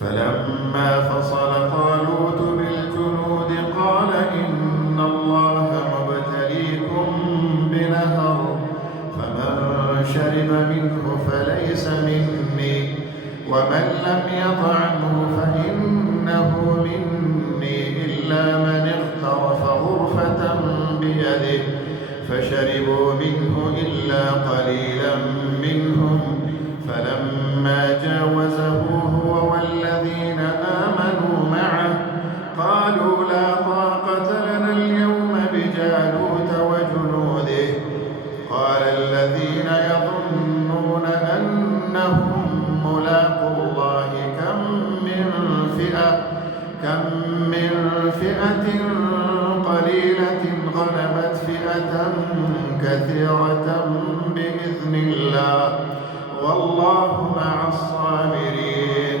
فلما فصل طالوت بالجنود قال إن الله مبتليكم بنهر فمن شرب منه فليس مني ومن لم يطعمه فإنه مني إلا من اغترف غرفة بيده فشربوا منه إلا قليلا منهم فلما جاوزه هو والذين آمنوا معه قالوا لا طاقة لنا اليوم بجالوت وجنوده قال الذين يظنون أنهم ملاقو الله كم من فئة قليلة غلبت فئة كثيرة بإذن الله والله مع الصابرين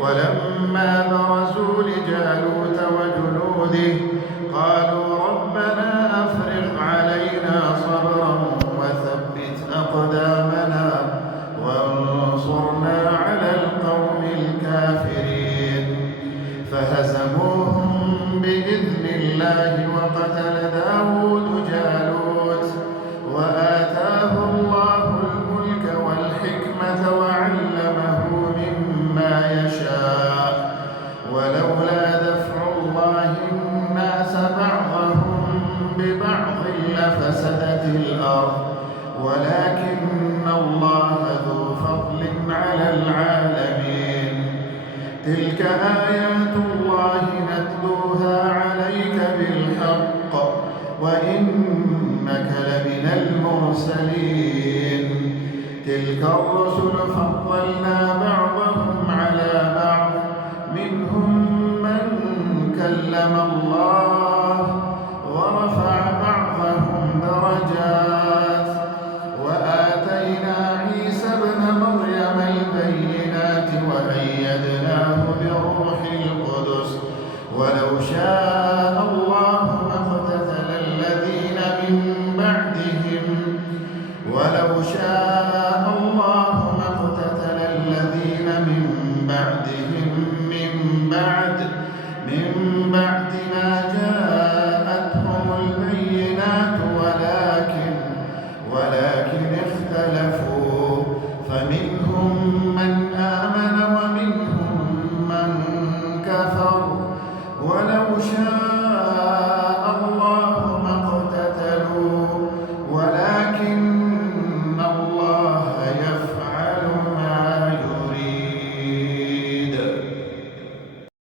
ولما برزوا لجالوت وجنوده قالوا ربنا أفرغ علينا صبرا وثبت أقدامنا وانصرنا على القوم الكافرين فهزموهم بإذن الله وقتل داود جالوت وآتاه الله الملك والحكمة وعلمه مما يشاء ولولا دفع الله الناس بعضهم ببعض لفسدت الأرض ولكن الله ذو فضل على العالمين تلك آيات الله نتلوها عليك بالحق وإنك لمن المرسلين تلك الرسل فضلنا بعضهم على بعض منهم من كلم الله ورفع بعضهم درجات وآتينا عيسى ابن مريم البينات وأيدناه بروح القدس ولو شاء الله ما اقتتل الذين من بعدهم من بعد ما